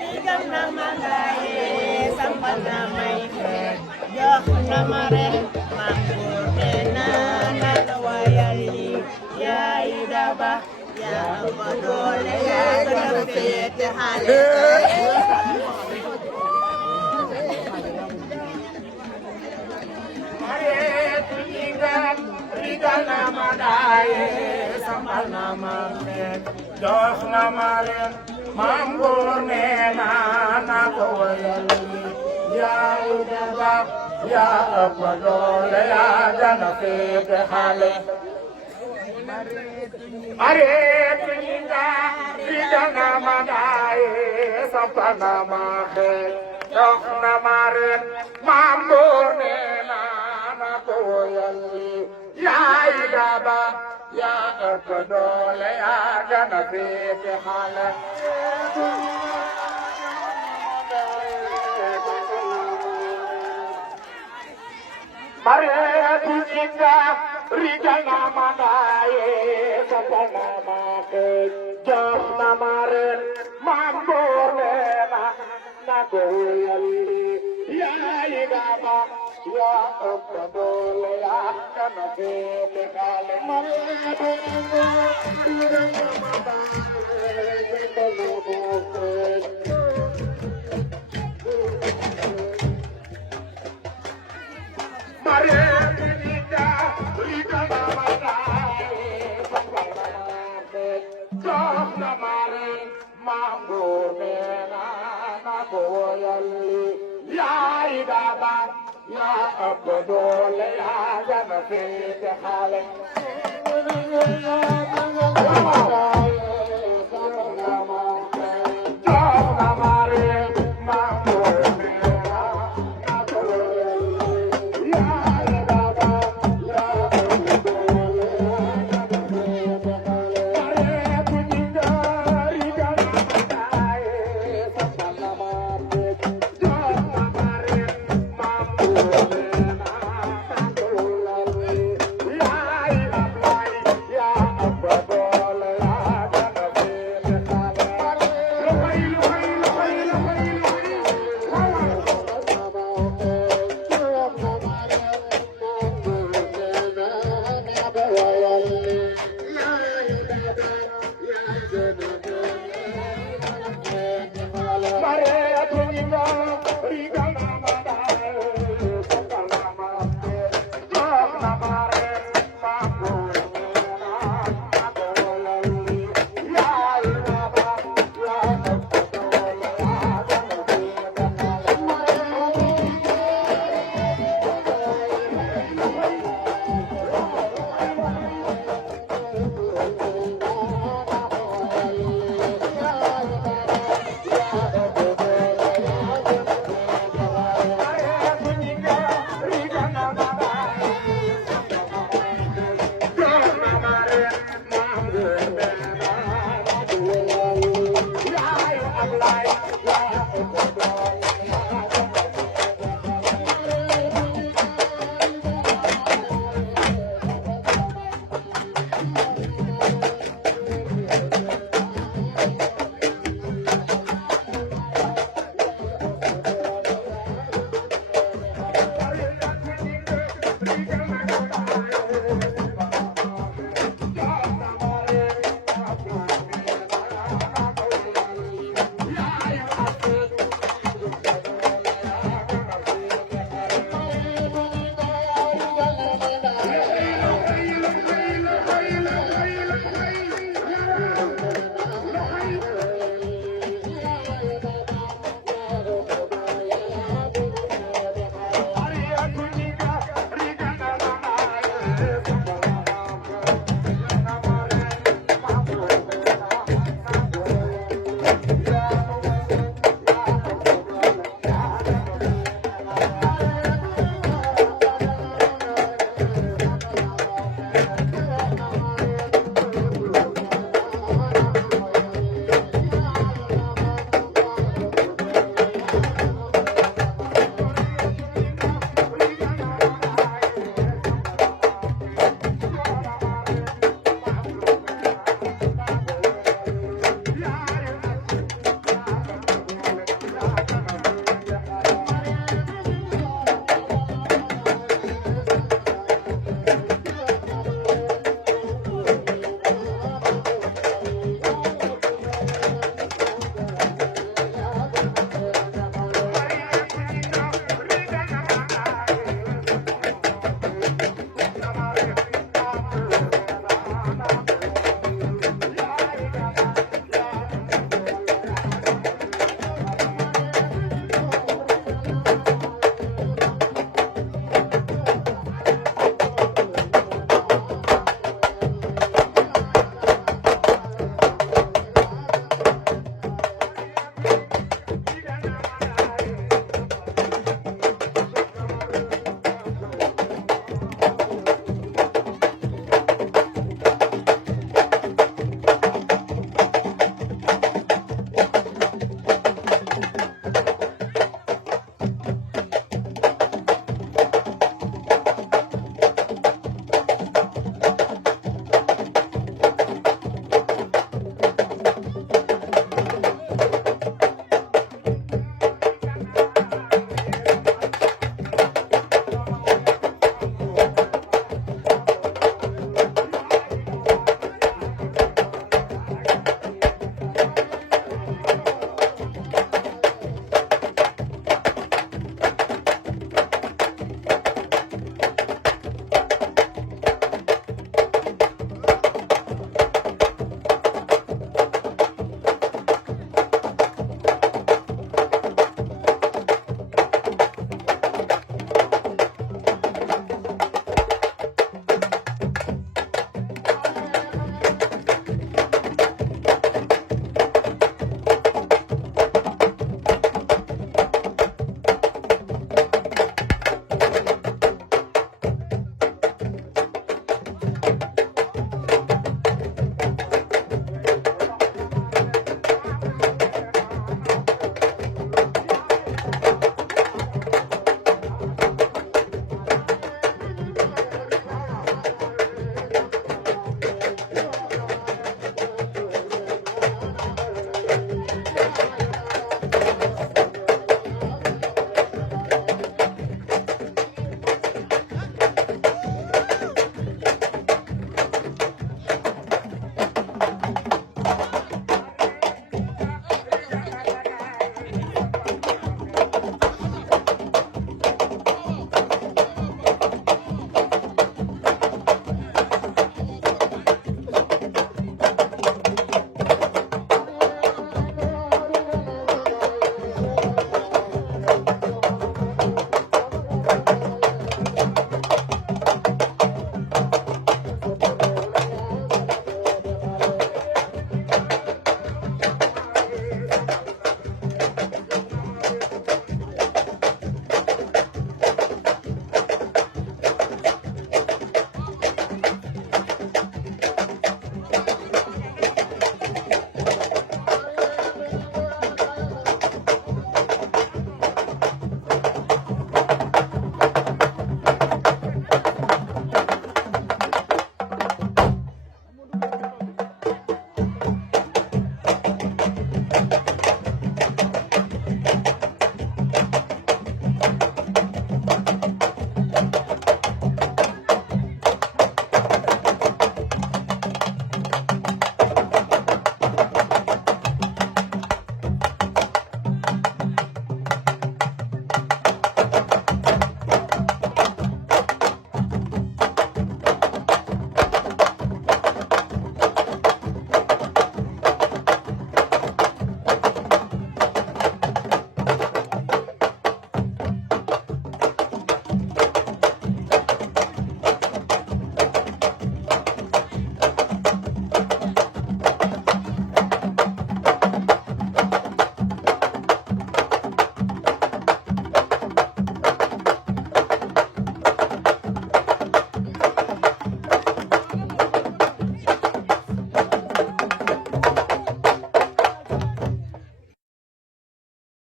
digal na ma gaaye sampal na may xeet jox na ma ren mango nee naa na la wayal li yaay daba yaa ma doole yaa gën a féete xale digal na ma gaaye sampal na ma xeet jox na ma ren mango nee naa na ko wayal li yaay daba yaa ma doole yaa gën a féete xale areetu ñinga digal na ma gaaye sampal na ma xeet jox na ma ren mango nee naa na ko wayal li yaay daba yaa ëpp doole yaa gën a féete xale mareetu ñinga digal na ma gaaye sampal na ma xeet jox na ma ren mango nee na ko wayal li yaay daba yaa ëpp doole yaa gën a féete xale mareetu ñinga digal na ma gaaye sampal na ma xeet mareetu ñinga digal na ma gaaye sampal na ma xeet jox na ma ren mango nee na ko wayal li yaay daba yaa ëpp doole yaa gën a féete xale jox na ma ren mango nee na ko wayal li yaay daba yaa ëpp doole yaa gën a féete xale mareetu ñinga digal na ma gaaye sampal na ma xeet jox na ma ren mango nee na ko wayal li yaay daba yaa ëpp doole yaa gën a féete xale mareetu ñinga digal na ma gaaye sampal na ma xeet jox na ma ren mango nee na ko wayal li yaay daba yaa ëpp doole yaa gën a féete xale mareetu ñinga digal na ma gaaye jox na ma ren mango nee